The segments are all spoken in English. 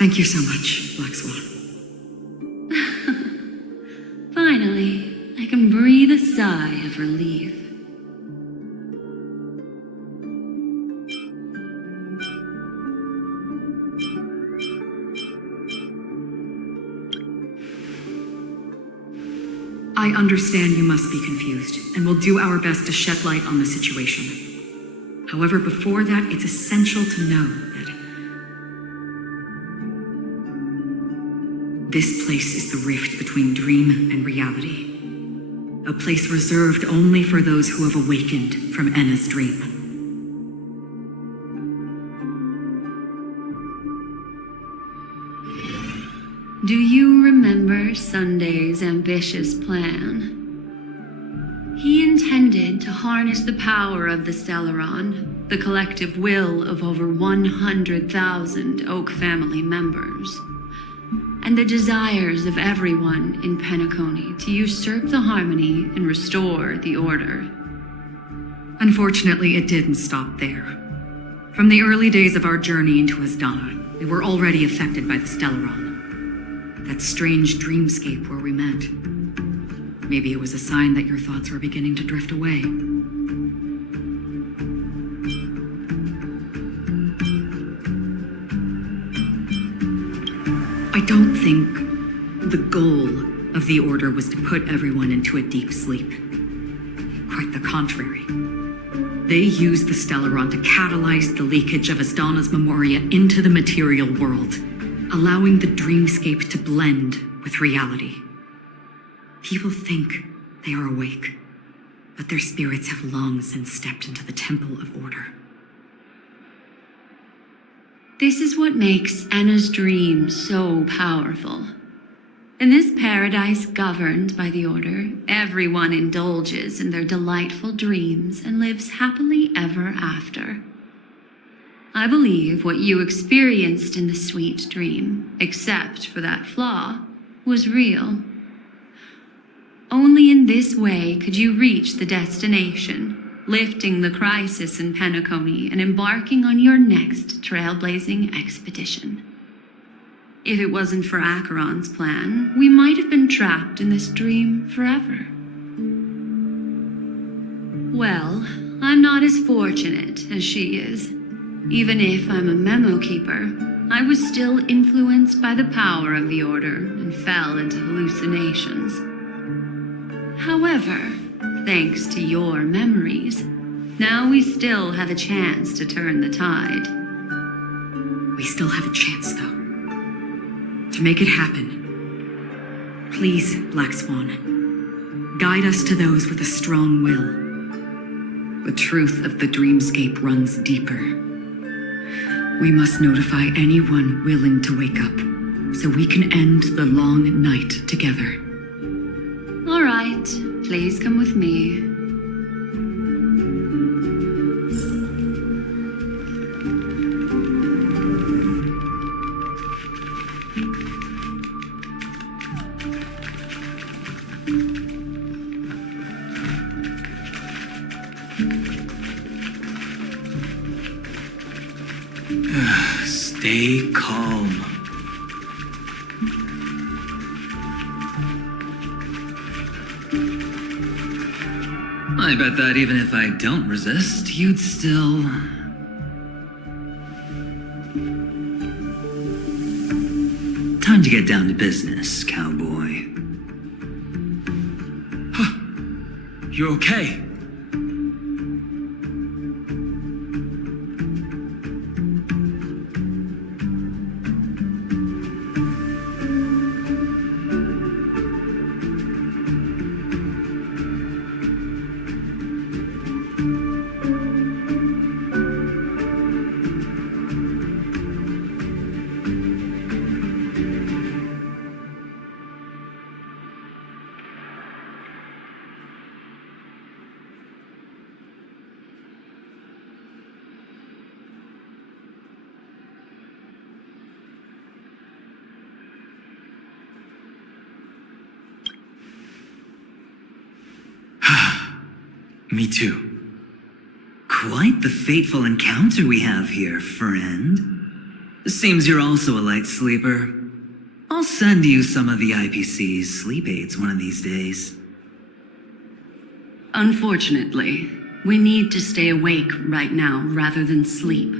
Thank you so much, Black Swan. Finally, I can breathe a sigh of relief. I understand you must be confused, and will do our best to shed light on the situation. However, before that, it's essential to know that this place is the rift between dream and reality. A place reserved only for those who have awakened from Enna's dream. Do you remember Sunday's ambitious plan? He intended to harness the power of the Stellaron, the collective will of over 100,000 Oak family members, and the desires of everyone in Penacony to usurp the harmony and restore the order. Unfortunately, it didn't stop there. From the early days of our journey into Asdana, we were already affected by the Stellaron. That strange dreamscape where we met. Maybe it was a sign that your thoughts were beginning to drift away. I don't think the goal of the Order was to put everyone into a deep sleep. Quite the contrary. They used the Stellaron to catalyze the leakage of Asdana's memoria into the material world, allowing the dreamscape to blend with reality. People think they are awake, but their spirits have long since stepped into the Temple of Order. This is what makes Enna's dream so powerful. In this paradise governed by the Order, everyone indulges in their delightful dreams and lives happily ever after. I believe what you experienced in the sweet dream, except for that flaw, was real. Only in this way could you reach the destination, lifting the crisis in Penacony and embarking on your next trailblazing expedition. If it wasn't for Acheron's plan, we might have been trapped in this dream forever. Well, I'm not as fortunate as she is. Even if I'm a memo keeper, I was still influenced by the power of the Order and fell into hallucinations. However, thanks to your memories, now we still have a chance to turn the tide. We still have a chance, though. To make it happen, please, Black Swan, guide us to those with a strong will. The truth of the dreamscape runs deeper. We must notify anyone willing to wake up, so we can end the long night together. All right, please come with me. Stay calm. I bet that even if I don't resist, you'd still... Time to get down to business, cowboy. Huh. You're okay? Me too. Quite the fateful encounter we have here, friend. Seems you're also a light sleeper. I'll send you some of the IPC's sleep aids one of these days. Unfortunately, we need to stay awake right now rather than sleep.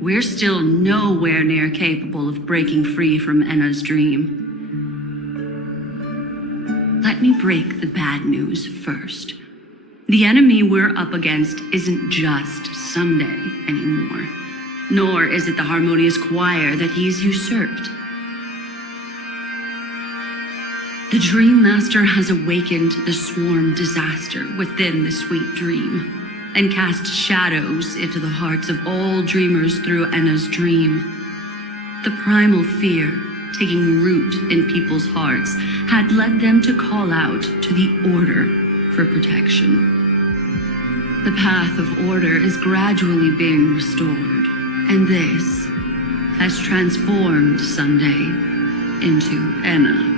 We're still nowhere near capable of breaking free from Enna's dream. Let me break the bad news first. The enemy we're up against isn't just Sunday anymore, nor is it the harmonious choir that he's usurped. The Dream Master has awakened the swarm disaster within the sweet dream, and cast shadows into the hearts of all dreamers through Enna's dream. The primal fear taking root in people's hearts had led them to call out to the Order for protection. The path of order is gradually being restored, and this has transformed Sunday into Enna.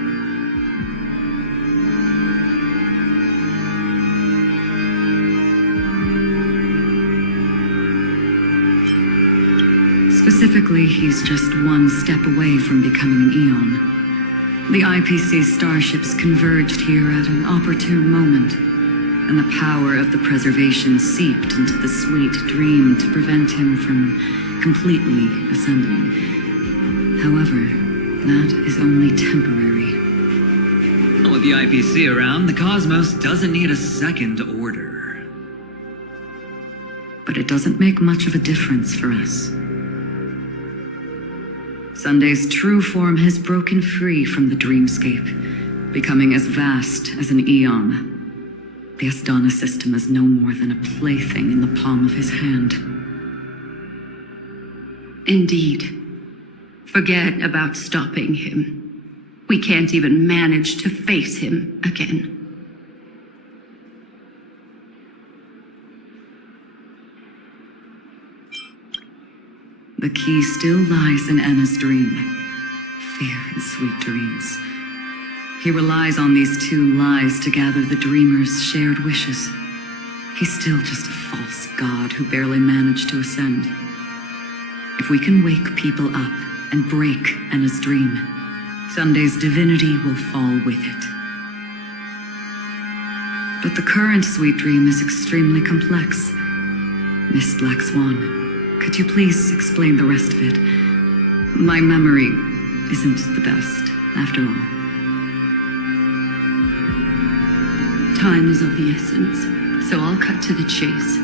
Specifically, he's just one step away from becoming an Eon. The IPC starships converged here at an opportune moment, and the power of the preservation seeped into the sweet dream to prevent him from completely ascending. However, that is only temporary. With the IPC around, the cosmos doesn't need a second order. But it doesn't make much of a difference for us. Sunday's true form has broken free from the dreamscape, becoming as vast as an Eon. The Astana system is no more than a plaything in the palm of his hand. Indeed. Forget about stopping him. We can't even manage to face him again. The key still lies in Enna's dream. Fear and sweet dreams. He relies on these two lies to gather the dreamers' shared wishes. He's still just a false god who barely managed to ascend. If we can wake people up and break Enna's dream, Sunday's divinity will fall with it. But the current sweet dream is extremely complex. Miss Black Swan, could you please explain the rest of it? My memory isn't the best, after all. Time is of the essence, so I'll cut to the chase.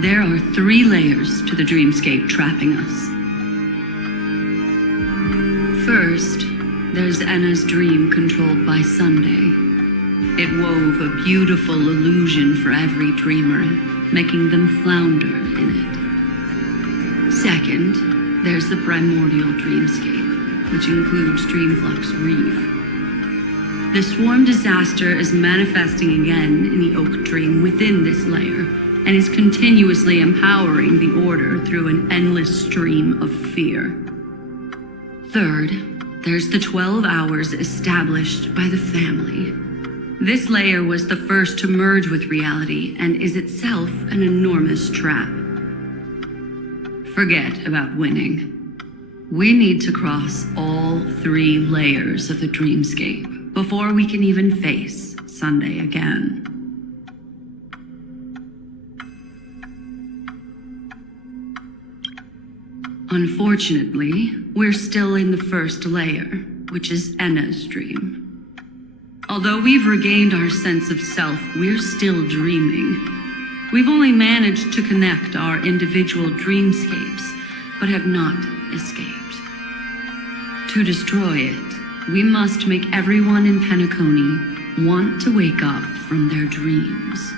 There are 3 layers to the dreamscape trapping us. First, there's Enna's dream controlled by Sunday. It wove a beautiful illusion for every dreamer, making them flounder in it. Second, there's the primordial dreamscape, which includes Dreamflux Reef. The swarm disaster is manifesting again in the Oak Dream within this layer, and is continuously empowering the Order through an endless stream of fear. Third, there's the 12 hours established by the family. This layer was the first to merge with reality and is itself an enormous trap. Forget about winning. We need to cross all 3 layers of the dreamscape before we can even face Sunday again. Unfortunately, we're still in the first layer, which is Enna's dream. Although we've regained our sense of self, we're still dreaming. We've only managed to connect our individual dreamscapes, but have not escaped. To destroy it, we must make everyone in Penacony want to wake up from their dreams.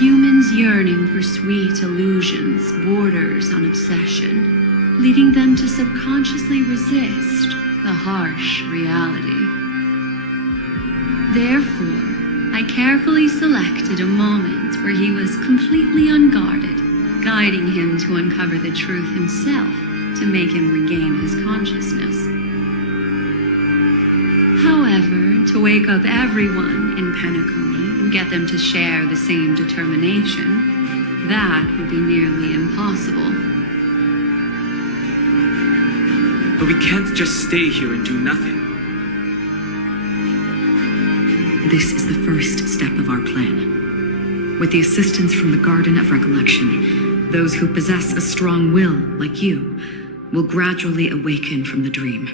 Humans' yearning for sweet illusions borders on obsession, leading them to subconsciously resist the harsh reality. Therefore, I carefully selected a moment where he was completely unguarded, guiding him to uncover the truth himself to make him regain his consciousness. However, to wake up everyone in Penacony, get them to share the same determination, that would be nearly impossible. But we can't just stay here and do nothing. This is the first step of our plan. With the assistance from the Garden of Recollection, those who possess a strong will, like you, will gradually awaken from the dream.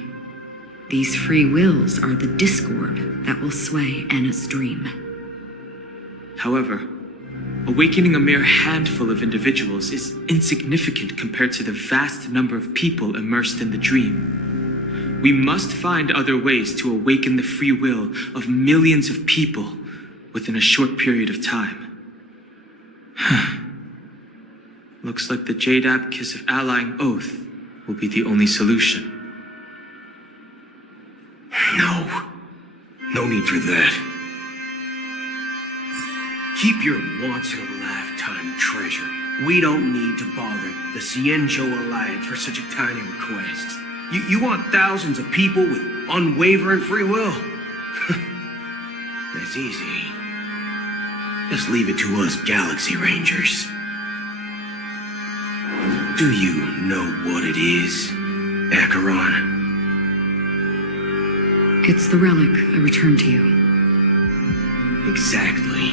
These free wills are the discord that will sway Anna's dream. However, awakening a mere handful of individuals is insignificant compared to the vast number of people immersed in the dream. We must find other ways to awaken the free will of millions of people within a short period of time. Looks like the Jade Abacus of Allying Oath will be the only solution. No need for that. Keep your once-in-a-lifetime treasure. We don't need to bother the Cienjo Alliance for such a tiny request. You want thousands of people with unwavering free will? That's easy. Just leave it to us Galaxy Rangers. Do you know what it is, Acheron? It's the relic I returned to you. Exactly.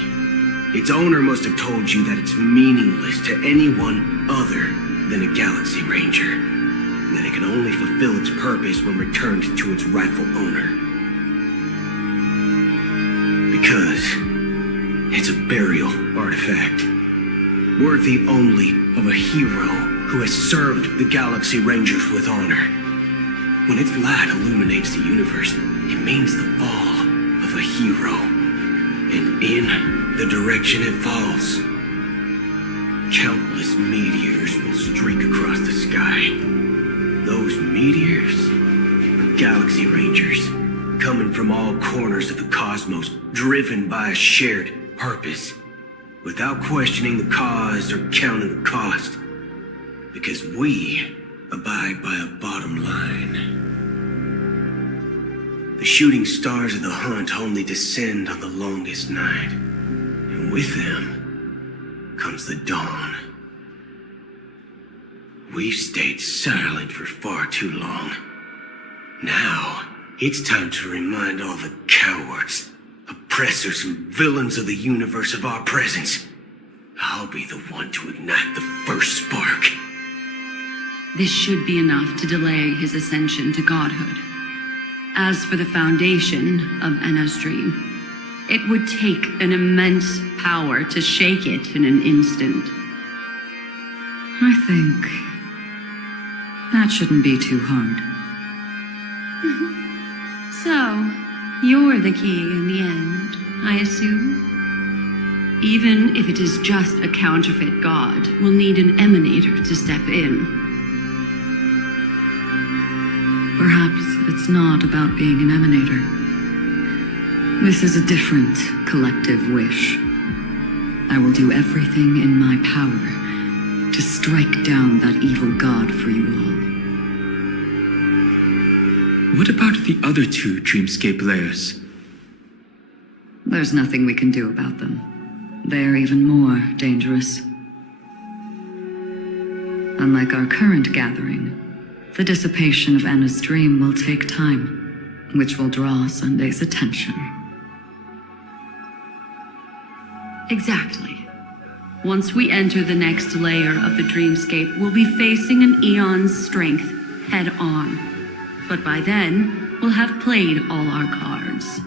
Its owner must have told you that it's meaningless to anyone other than a Galaxy Ranger, and that it can only fulfill its purpose when returned to its rightful owner. Because it's a burial artifact, worthy only of a hero who has served the Galaxy Rangers with honor. When its light illuminates the universe, it means the fall of a hero. And in the direction it falls, countless meteors will streak across the sky. Those meteors are Galaxy Rangers, coming from all corners of the cosmos, driven by a shared purpose, without questioning the cause or counting the cost, because we abide by a bottom line. The shooting stars of the hunt only descend on the longest night, and with them comes the dawn. We've stayed silent for far too long. Now, it's time to remind all the cowards, oppressors, and villains of the universe of our presence. I'll be the one to ignite the first spark. This should be enough to delay his ascension to godhood. As for the foundation of Anna's dream, it would take an immense power to shake it in an instant. I think that shouldn't be too hard. So, you're the key in the end, I assume? Even if it is just a counterfeit god, we'll need an emanator to step in. Perhaps it's not about being an emanator. This is a different collective wish. I will do everything in my power to strike down that evil god for you all. What about the other two dreamscape layers? There's nothing we can do about them. They're even more dangerous. Unlike our current gathering, the dissipation of Anna's dream will take time, which will draw Sunday's attention. Exactly. Once we enter the next layer of the dreamscape, we'll be facing an eon's strength head on. But by then, we'll have played all our cards.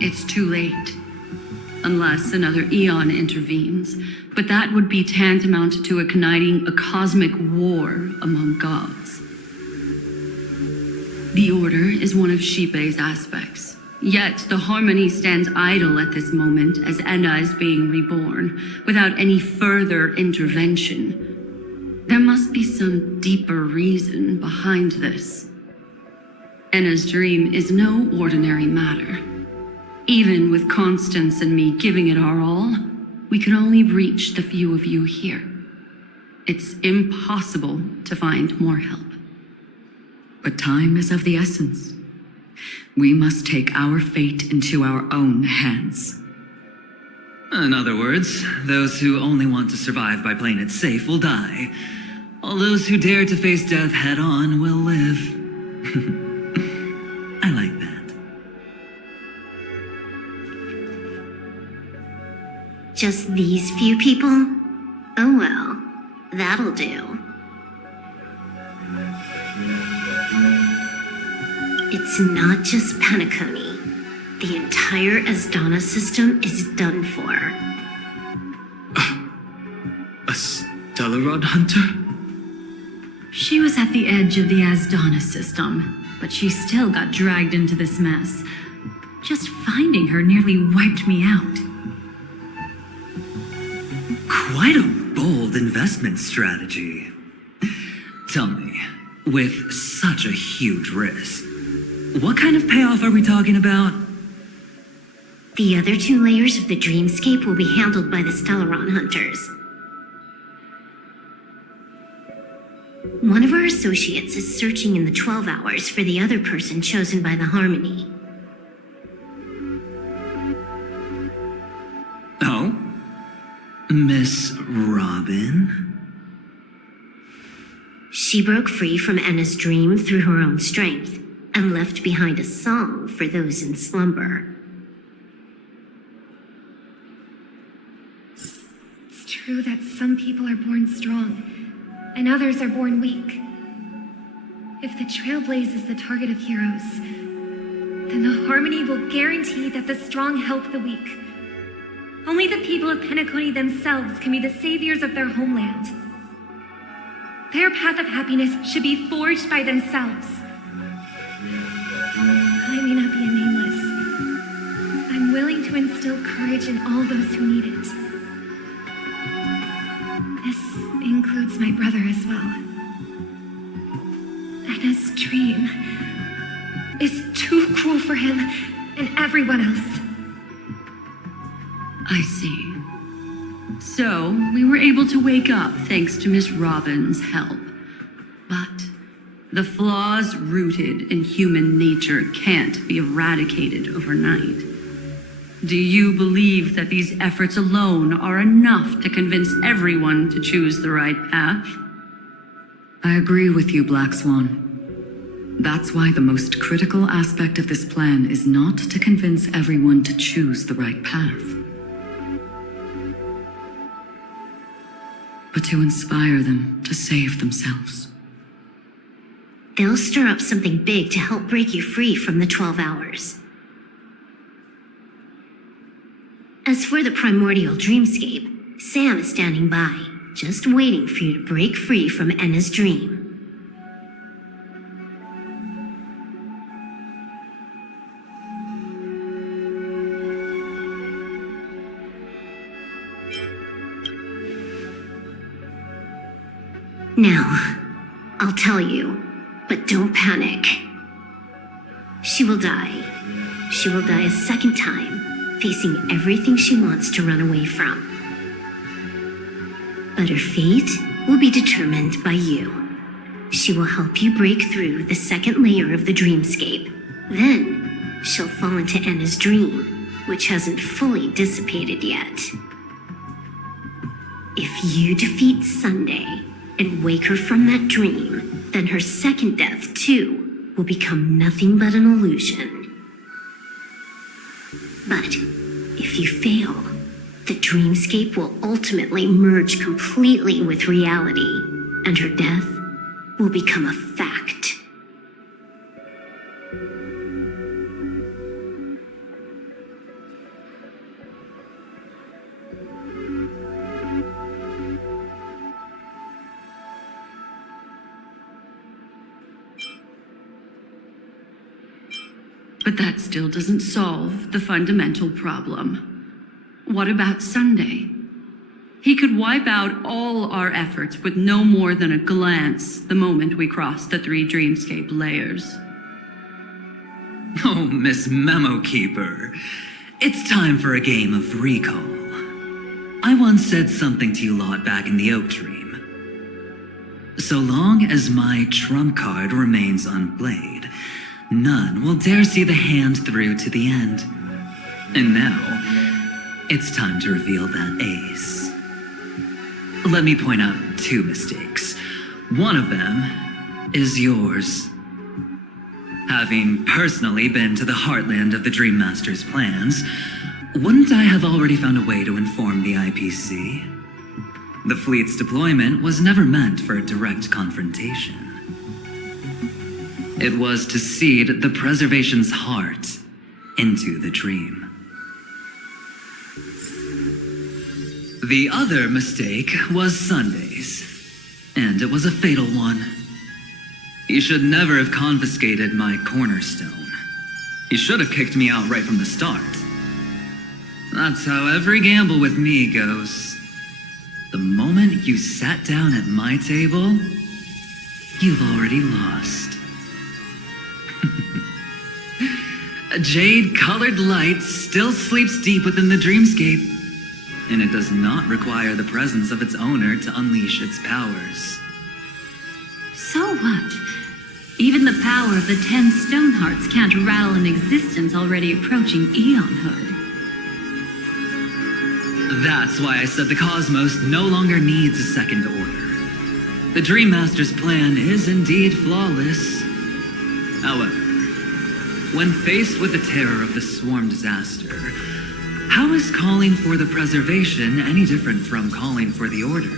It's too late. Unless another eon intervenes, but that would be tantamount to igniting a cosmic war among gods. The Order is one of Shibei's aspects, yet the Harmony stands idle at this moment as Enna is being reborn, without any further intervention. There must be some deeper reason behind this. Enna's dream is no ordinary matter. Even with Constance and me giving it our all, we can only reach the few of you here. It's impossible to find more help. But time is of the essence. We must take our fate into our own hands. In other words, those who only want to survive by playing it safe will die, while those who dare to face death head-on will live. I like that. Just these few people? Oh well, that'll do. It's not just Penacony. The entire Asdana system is done for. A Stellaron hunter? She was at the edge of the Asdana system, but she still got dragged into this mess. Just finding her nearly wiped me out. Quite a bold investment strategy. Tell me, with such a huge risk, what kind of payoff are we talking about? The other 2 layers of the dreamscape will be handled by the Stellaron hunters. One of our associates is searching in the 12 hours for the other person chosen by the Harmony. Oh? Miss Robin? She broke free from Enna's dream through her own strength, and left behind a song for those in slumber. It's true that some people are born strong, and others are born weak. If the trailblaze is the target of heroes, then the Harmony will guarantee that the strong help the weak. Only the people of Penacony themselves can be the saviors of their homeland. Their path of happiness should be forged by themselves. I may not be a nameless. I'm willing to instill courage in all those who need it. This includes my brother as well. Enna's dream is too cruel for him and everyone else. I see. So, we were able to wake up thanks to Miss Robin's help. But the flaws rooted in human nature can't be eradicated overnight. Do you believe that these efforts alone are enough to convince everyone to choose the right path? I agree with you, Black Swan. That's why the most critical aspect of this plan is not to convince everyone to choose the right path, but to inspire them to save themselves. They'll stir up something big to help break you free from the 12 hours. As for the primordial dreamscape, Sam is standing by, just waiting for you to break free from Enna's dream. Now, I'll tell you, but don't panic. She will die. She will die a second time, facing everything she wants to run away from. But her fate will be determined by you. She will help you break through the second layer of the dreamscape. Then, she'll fall into Enna's dream, which hasn't fully dissipated yet. If you defeat Sunday and wake her from that dream, then her second death, too, will become nothing but an illusion. But if you fail, the dreamscape will ultimately merge completely with reality, and her death will become a fact. But that still doesn't solve the fundamental problem. What about Sunday? He could wipe out all our efforts with no more than a glance the moment we cross the 3 dreamscape layers. Oh, Miss Memo Keeper. It's time for a game of recall. I once said something to you lot back in the Oak Dream. So long as my trump card remains unplayed, none will dare see the hand through to the end. And now, it's time to reveal that ace. Let me point out 2 mistakes. One of them is yours. Having personally been to the heartland of the Dream Master's plans, wouldn't I have already found a way to inform the IPC? The fleet's deployment was never meant for a direct confrontation. It was to seed the preservation's heart into the dream. The other mistake was Sundays, and it was a fatal one. You should never have confiscated my cornerstone. You should have kicked me out right from the start. That's how every gamble with me goes. The moment you sat down at my table, you've already lost. A jade-colored light still sleeps deep within the dreamscape, and it does not require the presence of its owner to unleash its powers. So what? Even the power of the 10 Stonehearts can't rattle an existence already approaching eonhood. That's why I said the cosmos no longer needs a second order. The Dream Master's plan is indeed flawless. However, when faced with the terror of the swarm disaster, how is calling for the preservation any different from calling for the order?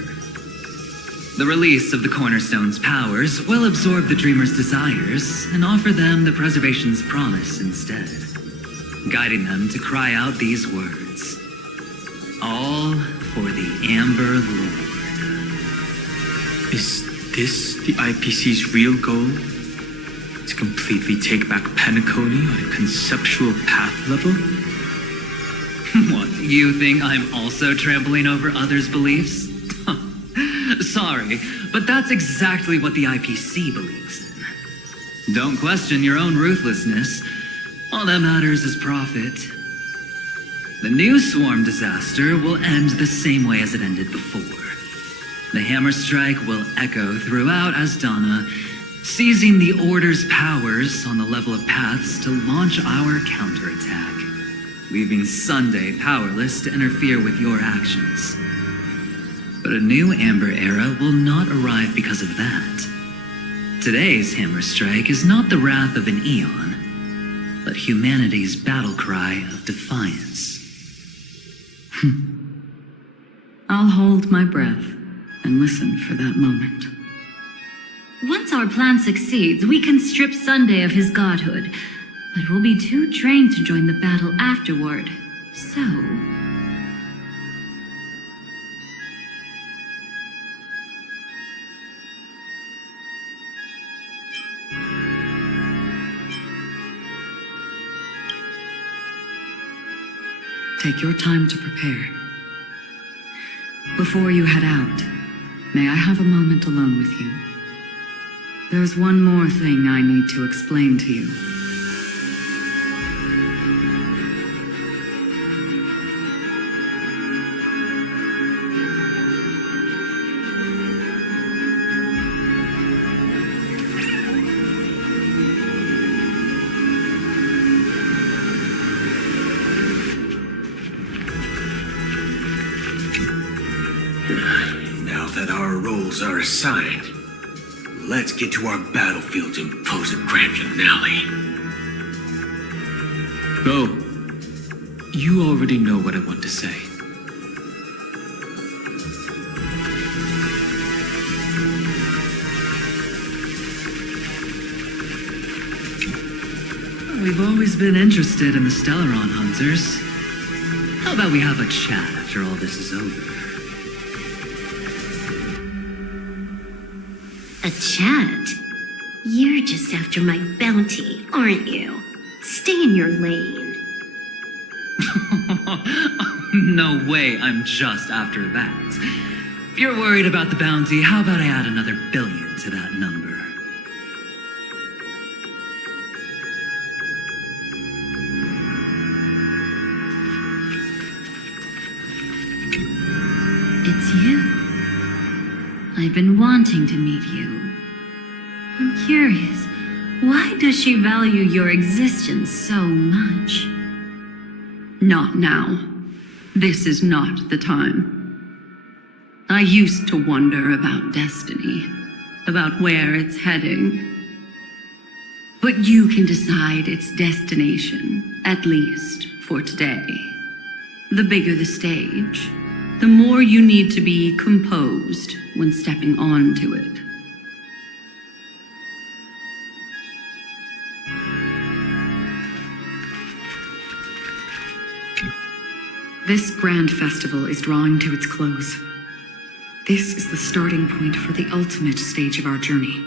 The release of the Cornerstone's powers will absorb the Dreamer's desires and offer them the preservation's promise instead, guiding them to cry out these words. All for the Amber Lord. Is this the IPC's real goal? To completely take back Penacony on a conceptual path level? What, you think I'm also trampling over others' beliefs? Sorry, but that's exactly what the IPC believes in. Don't question your own ruthlessness. All that matters is profit. The new swarm disaster will end the same way as it ended before. The hammer strike will echo throughout Asdana, seizing the Order's powers on the level of paths to launch our counterattack, leaving Sunday powerless to interfere with your actions. But a new Amber Era will not arrive because of that. Today's hammer strike is not the wrath of an eon, but humanity's battle cry of defiance. I'll hold my breath and listen for that moment. Once our plan succeeds, we can strip Sunday of his godhood, but we'll be too drained to join the battle afterward. So... Take your time to prepare. Before you head out, may I have a moment alone with you? There's one more thing I need to explain to you. Now that our roles are assigned, let's get to our battlefields and pose a grand finale. Go. You already know what I want to say. We've always been interested in the Stellaron Hunters. How about we have a chat after all this is over? A chat? You're just after my bounty, aren't you? Stay in your lane. No way I'm just after that. If you're worried about the bounty, how about I add another billion to that number? you? I've been wanting to meet you. I'm curious, why does she value your existence so much? Not now. This is not the time. I used to wonder about destiny, about where it's heading. But you can decide its destination, at least for today. The bigger the stage, the more you need to be composed when stepping onto it. This grand festival is drawing to its close. This is the starting point for the ultimate stage of our journey,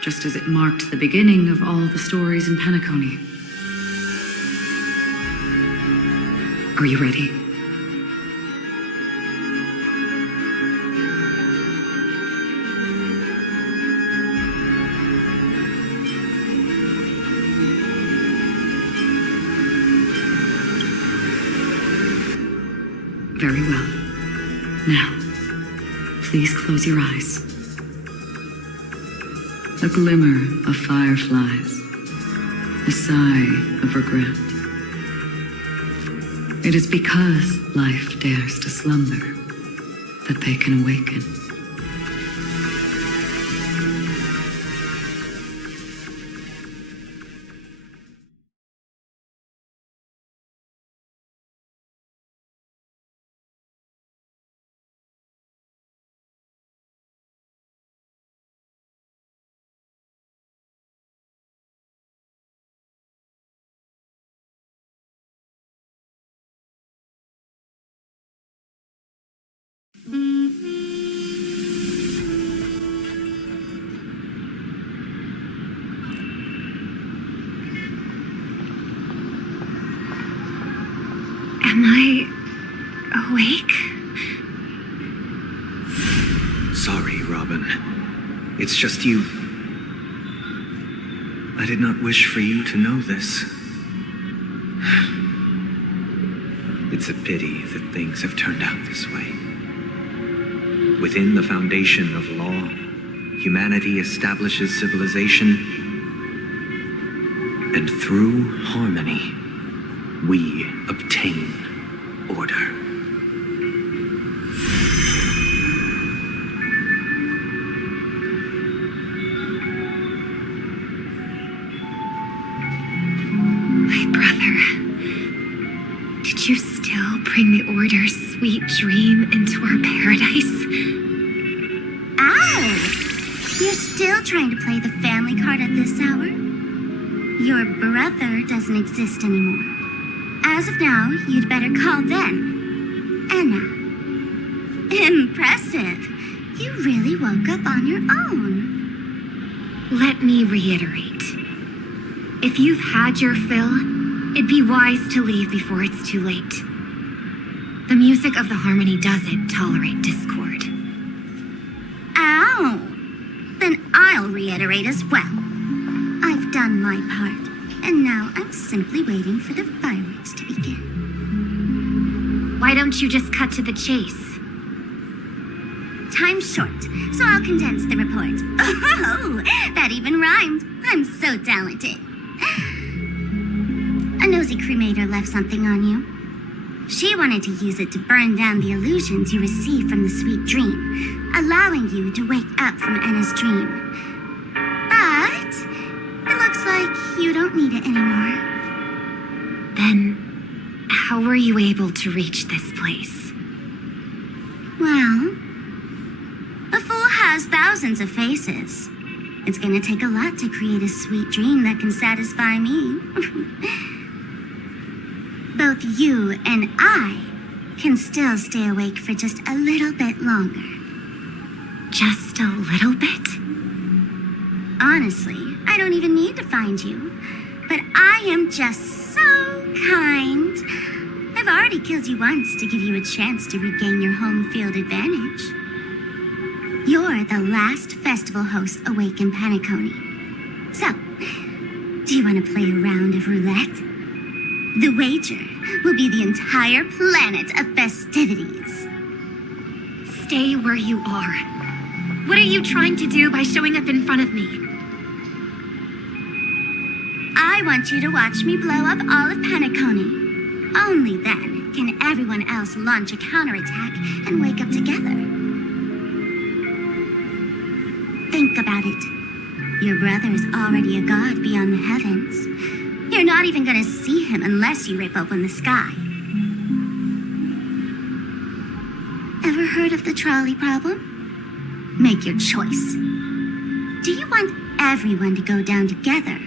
just as it marked the beginning of all the stories in Penacony. Are you ready? Very well. Now, please close your eyes. A glimmer of fireflies, a sigh of regret. It is because life dares to slumber that they can awaken. Am I awake? Sorry, Robin. It's just you. I did not wish for you to know this. It's a pity that things have turned out this way. Within the foundation of law, humanity establishes civilization, and through harmony, we obtain order. My brother. Did you still bring the Order's sweet dream into our paradise? Ow! You're still trying to play the family card at this hour? Your brother doesn't exist anymore. As of now, you'd better call them Anna. Impressive. You really woke up on your own. Let me reiterate. If you've had your fill, it'd be wise to leave before it's too late. The music of the harmony doesn't tolerate discord. Ow! Then I'll reiterate as well. I've done my part, and now I'm simply waiting for the fireworks to begin. Why don't you just cut to the chase? Time's short, so I'll condense the report. Oh, that even rhymed. I'm so talented. A nosy cremator left something on you. She wanted to use it to burn down the illusions you received from the sweet dream, allowing you to wake up from Anna's dream. But it looks like you don't need it anymore. Then, how were you able to reach this place? Well, a fool has thousands of faces. It's gonna take a lot to create a sweet dream that can satisfy me. Both you and I can still stay awake for just a little bit longer. Just a little bit? Honestly, I don't even need to find you. But I am just so kind. I've already killed you once to give you a chance to regain your home field advantage. You're the last festival host awake in Penacony. So, do you want to play a round of roulette? The wager will be the entire planet of festivities. stay where you are. What are you trying to do by showing up in front of me? I want you to watch me blow up all of Penacony. Only then can everyone else launch a counterattack and wake up together. Think about it. Your brother is already a god beyond the heavens. You're not even gonna see him unless you rip open the sky. Ever heard of the trolley problem? Make your choice. Do you want everyone to go down together?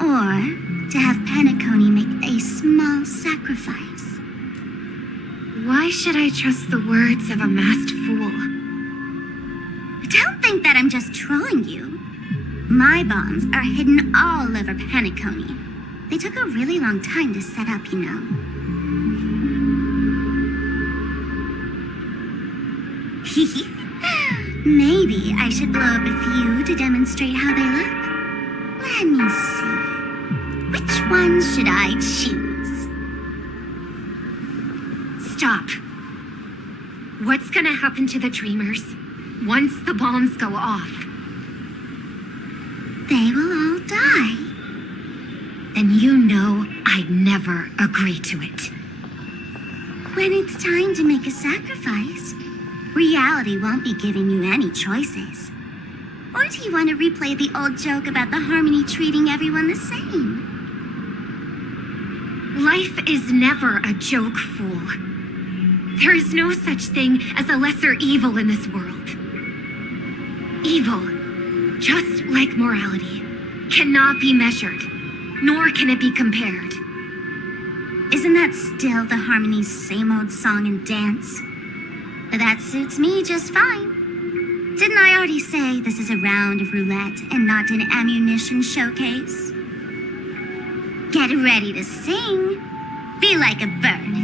Or to have Penacony make a small sacrifice? Why should I trust the words of a masked fool? Don't think that I'm just trolling you. My bombs are hidden all over Penacony. They took a really long time to set up, you know. Maybe I should blow up a few to demonstrate how they look. Let me see. Which one should I choose? Stop. What's gonna happen to the dreamers once the bombs go off? They will all die. Then you know I'd never agree to it. When it's time to make a sacrifice, reality won't be giving you any choices. Or do you want to replay the old joke about the Harmony treating everyone the same? Life is never a joke, fool. There is no such thing as a lesser evil in this world. Evil, just like morality, cannot be measured, nor can it be compared. Isn't that still the Harmony's same old song and dance? But that suits me just fine. Didn't I already say this is a round of roulette and not an ammunition showcase? Get ready to sing. Be like a bird.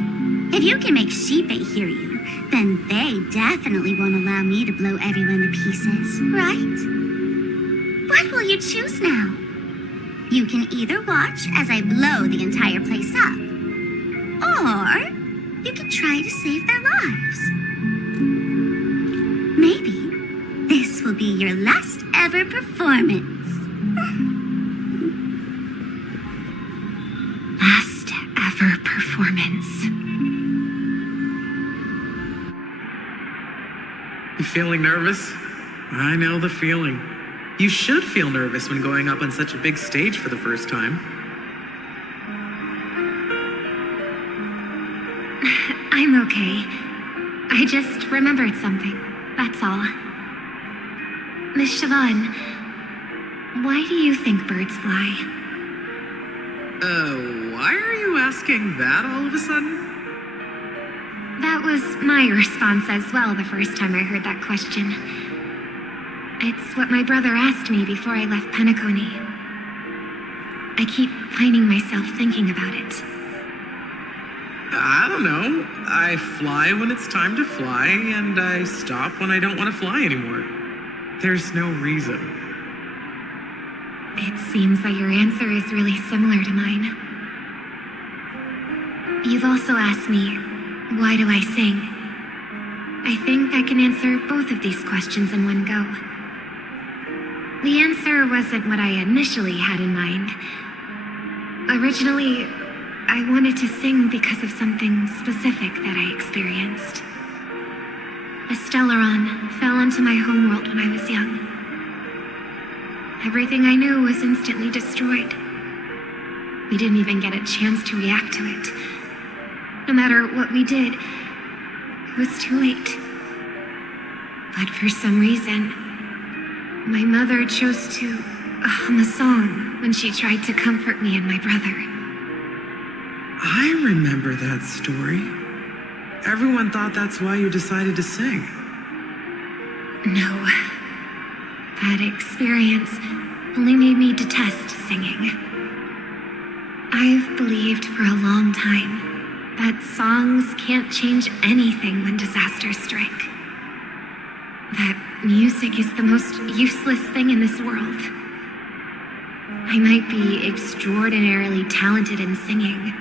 If you can make Sheepei hear you, then they definitely won't allow me to blow everyone to pieces, right? What will you choose now? You can either watch as I blow the entire place up, or you can try to save their lives. Maybe this will be your last ever performance. Last ever performance. You feeling nervous? I know the feeling. You should feel nervous when going up on such a big stage for the first time. I'm okay. I just remembered something, that's all. Miss Siobhan, why do you think birds fly? Why are you asking that all of a sudden? That was my response as well the first time I heard that question. It's what my brother asked me before I left Penacony. I keep finding myself thinking about it. I don't know. I fly when it's time to fly, and I stop when I don't want to fly anymore. There's no reason. It seems that your answer is really similar to mine. You've also asked me, why do I sing? I think I can answer both of these questions in one go. The answer wasn't what I initially had in mind. Originally, I wanted to sing because of something specific that I experienced. A Stellaron fell onto my homeworld when I was young. Everything I knew was instantly destroyed. We didn't even get a chance to react to it. No matter what we did, it was too late. But for some reason, my mother chose to hum a song when she tried to comfort me and my brother. I remember that story. Everyone thought that's why you decided to sing. No. That experience only made me detest singing. I've believed for a long time that songs can't change anything when disasters strike. That music is the most useless thing in this world. I might be extraordinarily talented in singing,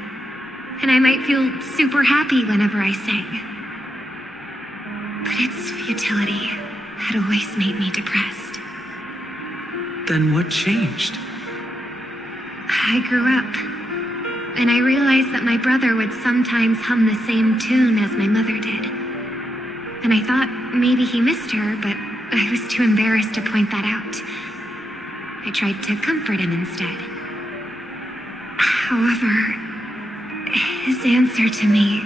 and I might feel super happy whenever I sing. But its futility had always made me depressed. Then what changed? I grew up, and I realized that my brother would sometimes hum the same tune as my mother did. And I thought maybe he missed her, but I was too embarrassed to point that out. I tried to comfort him instead. However, his answer to me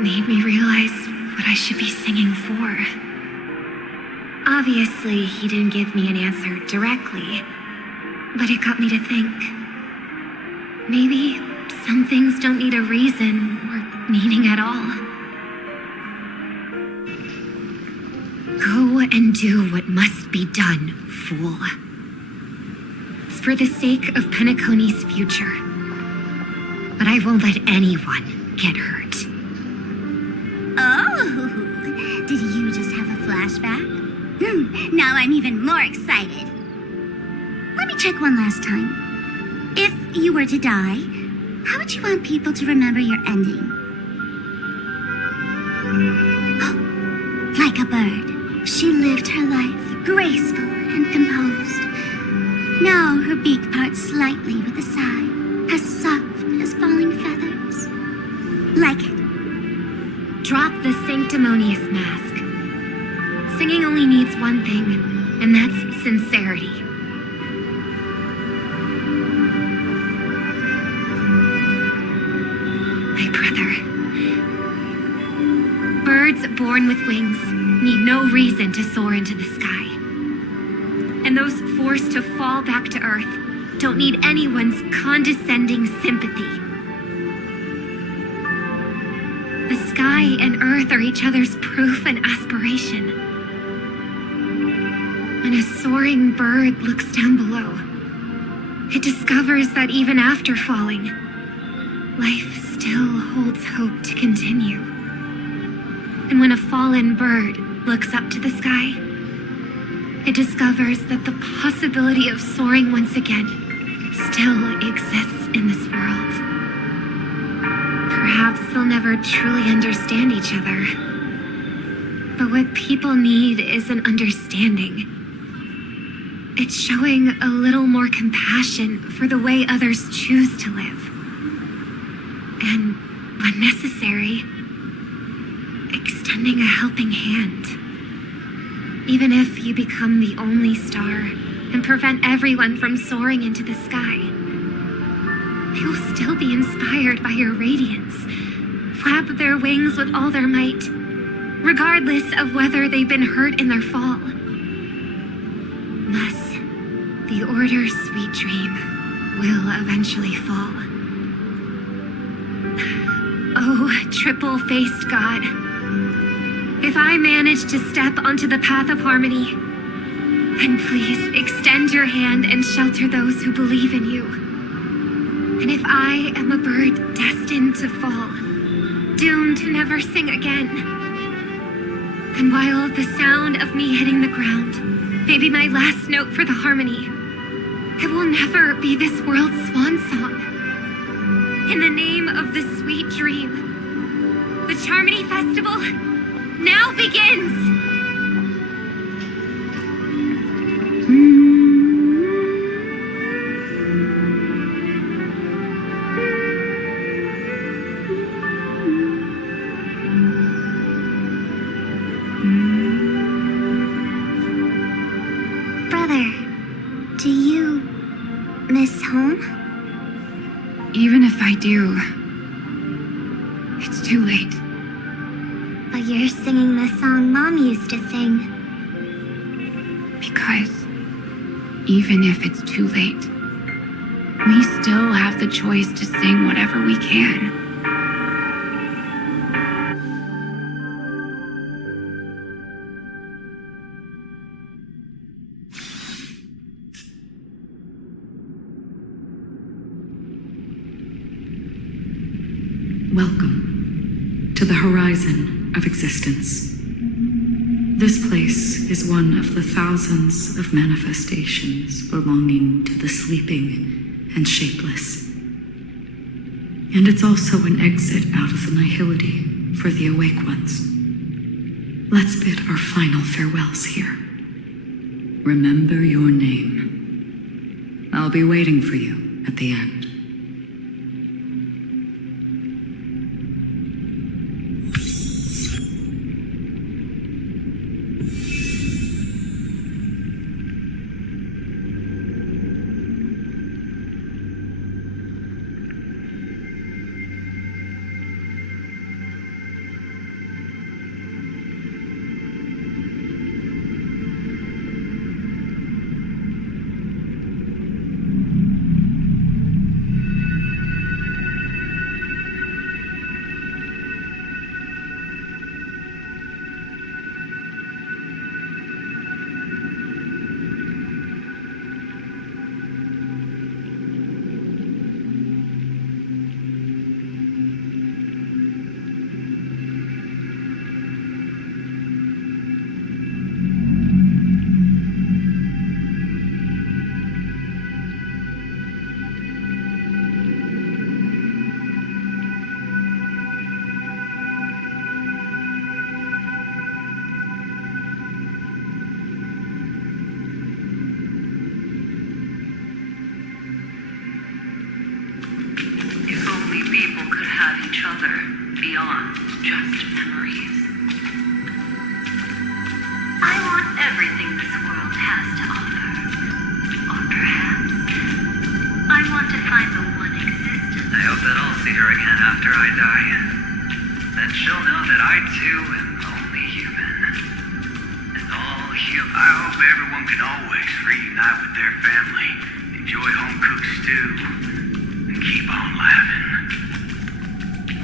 made me realize what I should be singing for. Obviously, he didn't give me an answer directly, but it got me to think. Maybe some things don't need a reason or meaning at all. Go and do what must be done, fool. It's for the sake of Penacony's future. But I won't let anyone get hurt. Oh, did you just have a flashback? Now I'm even more excited. Let me check one last time. If you were to die, how would you want people to remember your ending? Like a bird, she lived her life graceful and composed. Now her beak parts slightly with a sigh, as soft as falling feathers. Like it. Drop the sanctimonious mask. Singing only needs one thing, and that's sincerity. My brother. Birds born with wings need no reason to soar into the sky. And those forced to fall back to Earth don't need anyone's condescending sympathy. The sky and Earth are each other's proof and aspiration. When a soaring bird looks down below, it discovers that even after falling, life still holds hope to continue. And when a fallen bird looks up to the sky, it discovers that the possibility of soaring once again still exists in this world. Perhaps they'll never truly understand each other. But what people need is an understanding. It's showing a little more compassion for the way others choose to live. And, when necessary, extending a helping hand. Even if you become the only star and prevent everyone from soaring into the sky, they will still be inspired by your radiance, flap their wings with all their might, regardless of whether they've been hurt in their fall. Thus, the Order's sweet dream will eventually fall. Oh, triple-faced God. If I manage to step onto the path of harmony, then please extend your hand and shelter those who believe in you. And if I am a bird destined to fall, doomed to never sing again, then while the sound of me hitting the ground may be my last note for the harmony, it will never be this world's swan song. In the name of the sweet dream, the Charmony Festival now begins! Brother, do you miss home? Even if I do, it's too late. But you're singing the song Mom used to sing. Because even if it's too late, we still have the choice to sing whatever we can. Welcome to the horizon of existence. This place is one of the thousands of manifestations belonging to the sleeping and shapeless. And it's also an exit out of the nihility for the awake ones. Let's bid our final farewells here. Remember your name. I'll be waiting for you at the end. People could have each other beyond just memories. I want everything this world has to offer. Or perhaps I want to find the one existence. I hope that I'll see her again after I die. Then she'll know that I too am only human. And all human. I hope everyone can always reunite with their family, enjoy home-cooked stew, and keep on laughing.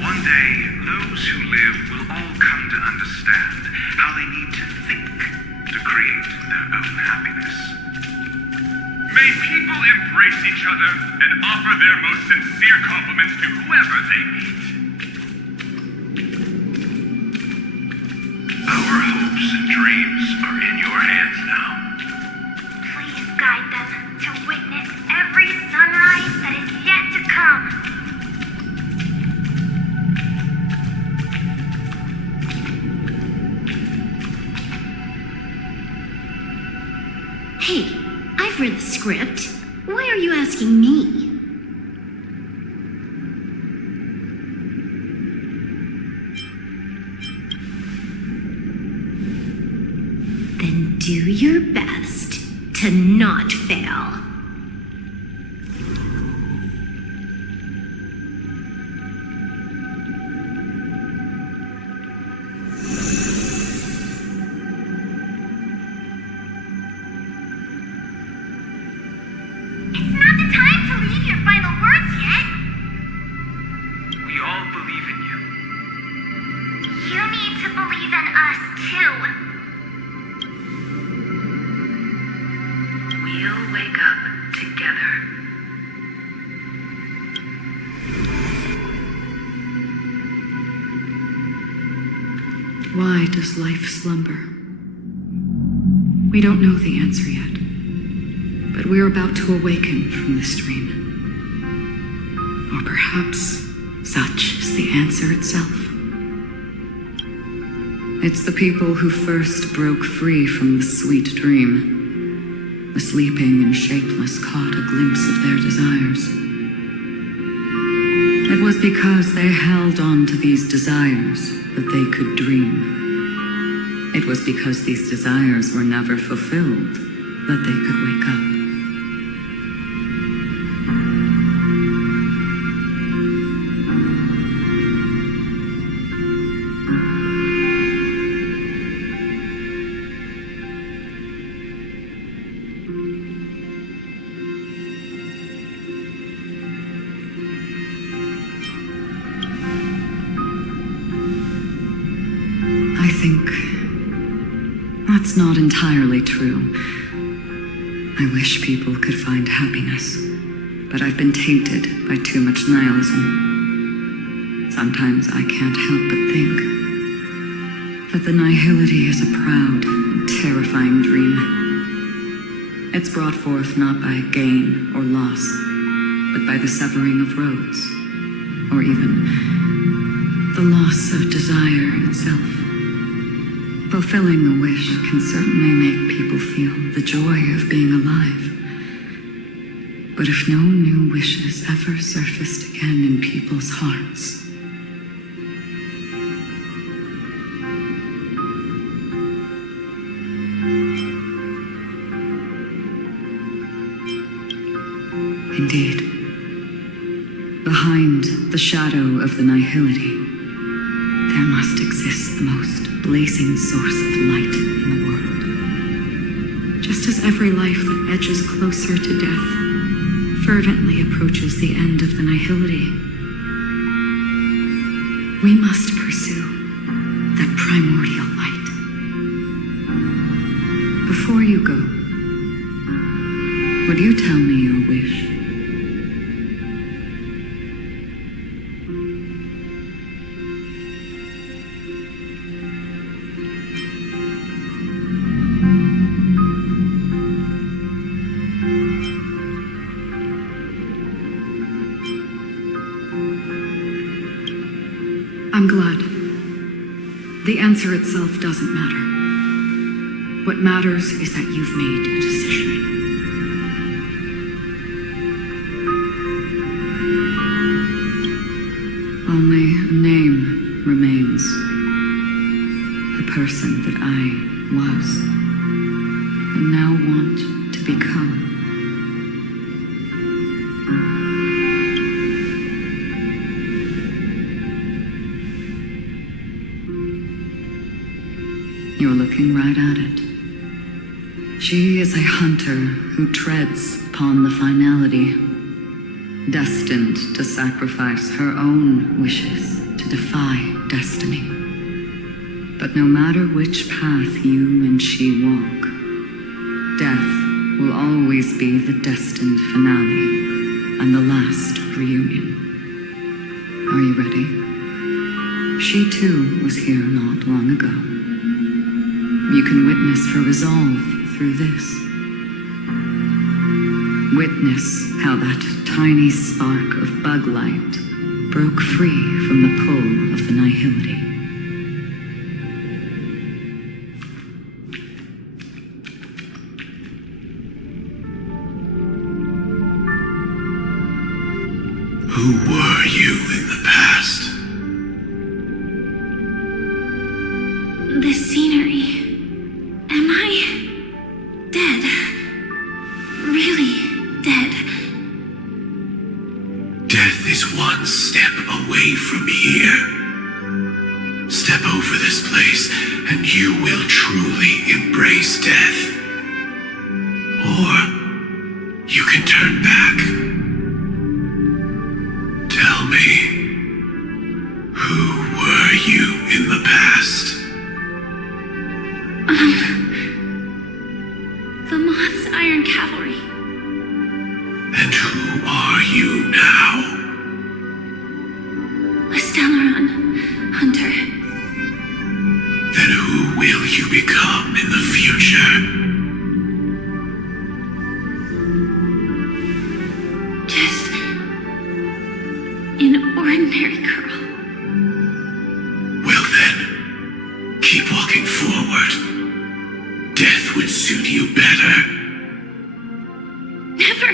One day, those who live will all come to understand how they need to think to create their own happiness. May people embrace each other and offer their most sincere compliments to whoever they meet. Our hopes and dreams are in your hands now. Please guide them to witness every sunrise that is yet to come. Hey, I've read the script. Why are you asking me? Then do your best to not fail. It's not the time to leave your final words yet. We all believe in you. You need to believe in us too. We'll wake up together. Why does life slumber? We don't know the answer yet, but we're about to awaken from this dream. Or perhaps such is the answer itself. It's the people who first broke free from the sweet dream. The sleeping and shapeless caught a glimpse of their desires. It was because they held on to these desires that they could dream. It was because these desires were never fulfilled that they could wake up. I think that's not entirely true. I wish people could find happiness, but I've been tainted by too much nihilism. Sometimes I can't help but think that the nihility is a proud and terrifying dream. It's brought forth not by gain or loss, but by the severing of roads, or even the loss of desire itself. Fulfilling a wish can certainly make people feel the joy of being alive. But if no new wishes ever surfaced again in people's hearts, indeed, behind the shadow of the nihility, there must exist the most blazing source of light in the world. Just as every life that edges closer to death fervently approaches the end of the nihility, we must pursue that primordial light. Before you go, would you tell me your wish? I'm glad. The answer itself doesn't matter. What matters is that you've made a decision. Only a name remains. The person that I was, and now want to become. You're looking right at it. She is a hunter who treads upon the finality, destined to sacrifice her own wishes to defy destiny. But no matter which path you and she walk, death will always be the destined finale and the last reunion. Are you ready? She too was here not long ago. You can witness her resolve through this. Witness how that tiny spark of bug light broke free from the pull of the nihility. Who were you in the past? The scenery. Am I dead? Really dead? Death is one step away from here. Step over this place, and you will truly embrace death. Or you can turn back. Tell me, who were you in the past? The Moth's Iron Cavalry. And who are you now? A Stellaron hunter. Then who will you become in the future? Just an ordinary girl. Well then, keep walking forward. Death would suit you better. Never.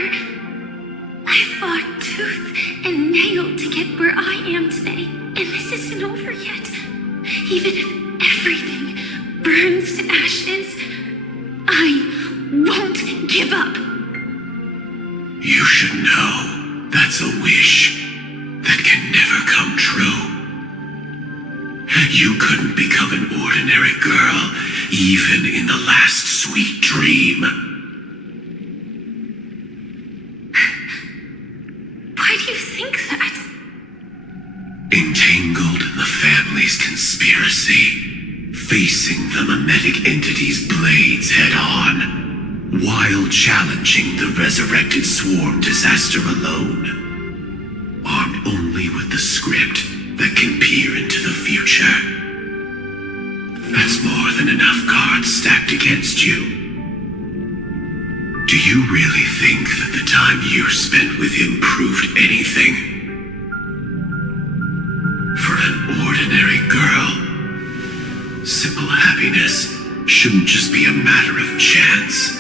I fought tooth and nail to get where I am today, and this isn't over yet. Even if everything burns to ashes, I won't give up. You should know that's a wish that can never come true. You couldn't become an ordinary girl, even in the last sweet dream. Why do you think that? Entangled in the family's conspiracy, facing the mimetic entity's blades head-on, while challenging the resurrected swarm disaster alone, armed only with the script that can peer into the future. That's more than enough cards stacked against you. Do you really think that the time you spent with him proved anything? For an ordinary girl, simple happiness shouldn't just be a matter of chance.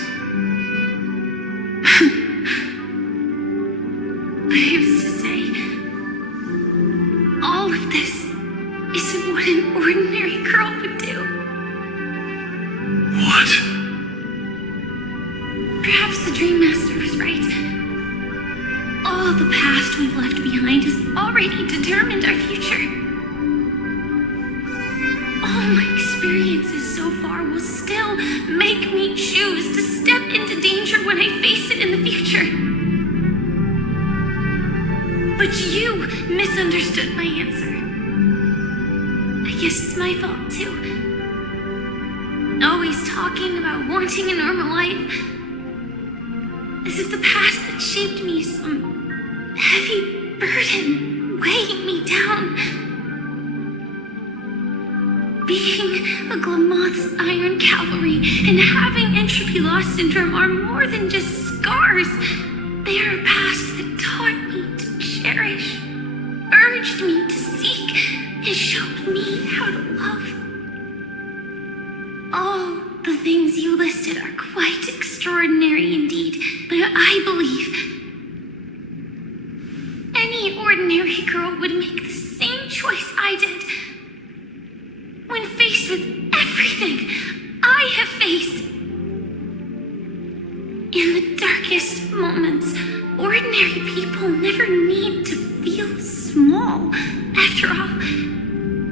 But who's to say? All of this isn't what an ordinary girl would do. What? Perhaps the Dream Master was right. All the past we've left behind has already determined our future. All my experiences so far will still make me choose to step into danger when I face it in the future. But you misunderstood my answer. I guess it's my fault too. Always talking about wanting a normal life, as if the past that shaped me is some heavy burden weighing me down. Being a Glamoth's Iron Cavalry and having entropy loss syndrome are more than just scars. They are a past that taught me to cherish, urged me to seek, and showed me how to love. All the things you listed are quite extraordinary indeed, but I believe any ordinary girl would make the same choice I did. When faced with everything I have faced. In the darkest moments, ordinary people never need to feel small. After all,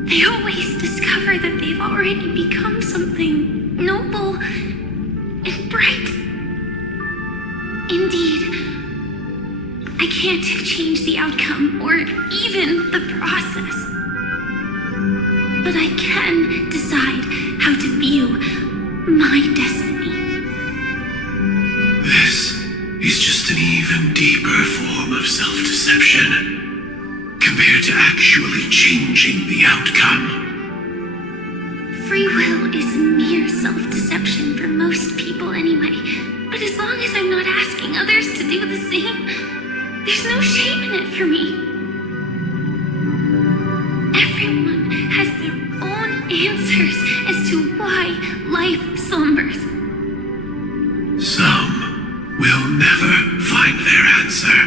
they always discover that they've already become something noble and bright. Indeed, I can't change the outcome or even the process. But I can decide how to view my destiny. This is just an even deeper form of self-deception compared to actually changing the outcome. Free will is mere self-deception for most people anyway. But as long as I'm not asking others to do the same, there's no shame in it for me. Everyone has their own answers as to why life slumbers. Some will never find their answer.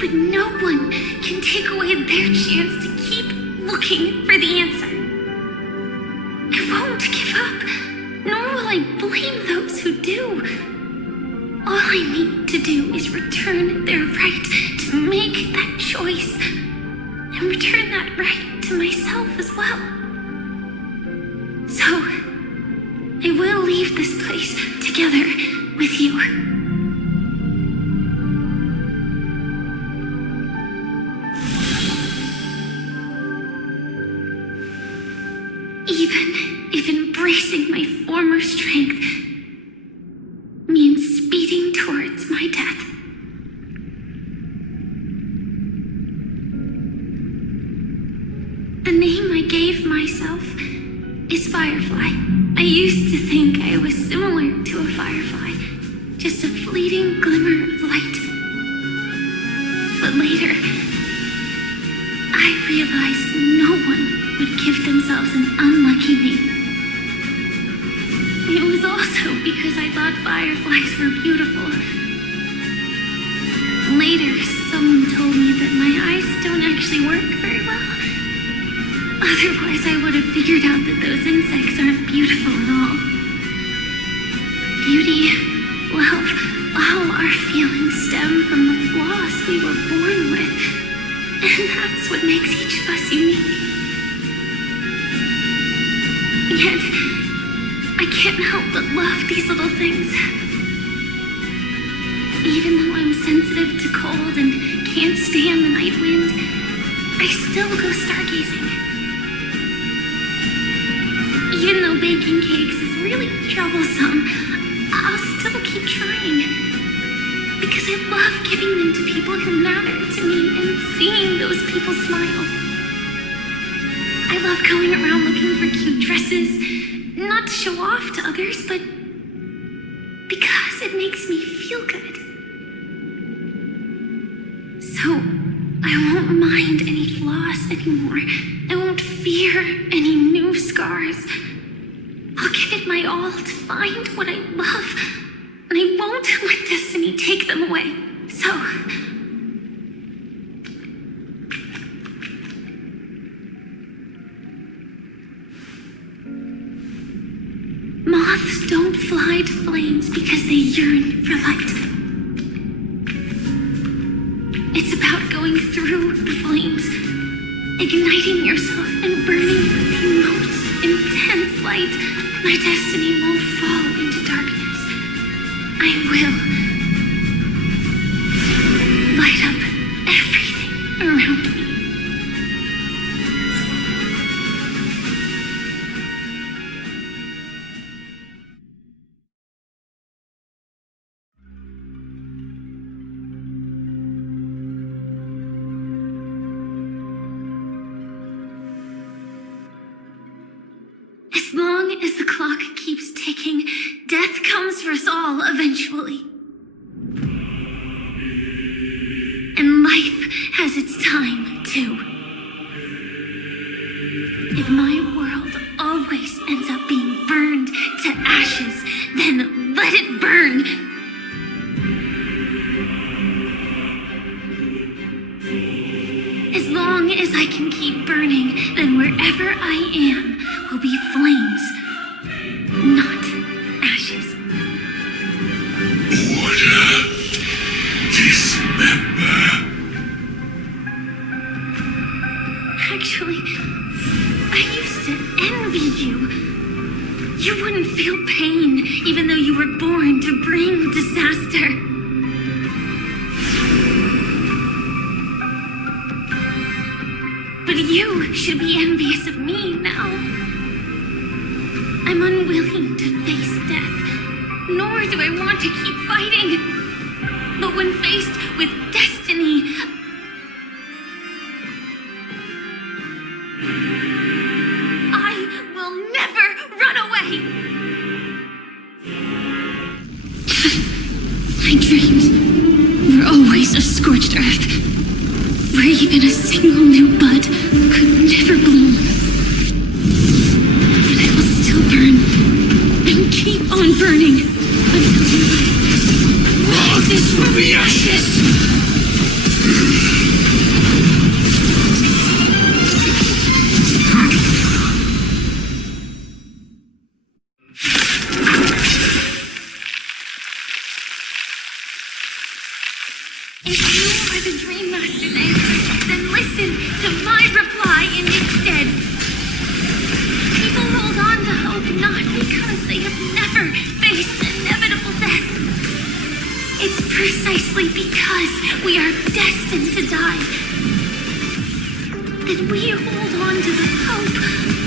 But no one can take away their chance to keep looking for the answer. I won't give up, nor will I blame those who do. All I need to do is return their right to make that choice, and return that right to myself as well. So, I will leave this place together with you. Even if embracing my former strength means speeding towards my death. The name I gave myself is Firefly. I used to think I was similar to a firefly, just a fleeting glimmer of light. But later, I realized no one would give themselves an unlucky name. It was also because I thought fireflies were beautiful. Later, someone told me that my eyes don't actually work very well. Otherwise, I would have figured out that those insects aren't beautiful at all. Beauty, love, all our feelings stem from the flaws we were born with. And that's what makes each of us unique. Yet, I can't help but love these little things. Even though I'm sensitive to cold and can't stand the night wind, I still go stargazing. Even though baking cakes is really troublesome, I'll still keep trying. Because I love giving them to people who matter to me and seeing those people smile. I love going around looking for cute dresses, not to show off to others, but because it makes me feel good. So, I won't mind any flaws anymore. I won't fear, any new scars. I'll give it my all to find what I love, and I won't let destiny take them away. So, moths don't fly to flames because they yearn for light. It's about going through the flames, igniting yourself and burning with the most intense light. My destiny won't fall into darkness. I will light up everything around me. As long as the clock keeps ticking, death comes for us all eventually. And life has its time, too. If my world always ends up being burned to ashes, then let it burn! As long as I can keep burning, then wherever I am will be flames, not ashes. Order. Dismember. Actually, I used to envy you. You wouldn't feel pain, even though you were born to bring disaster. But you should be envious of me now. I'm unwilling to face death, nor do I want to keep fighting. But when faced with destiny, I will never run away! My dreams were always of scorched earth, where even a single new bud could never bloom. But I will still burn and keep on burning until life rises from the ashes. If you are the Dream Master then listen to my reply in its stead. People hold on to hope not because they have never faced inevitable death. It's precisely because we are destined to die that we hold on to the hope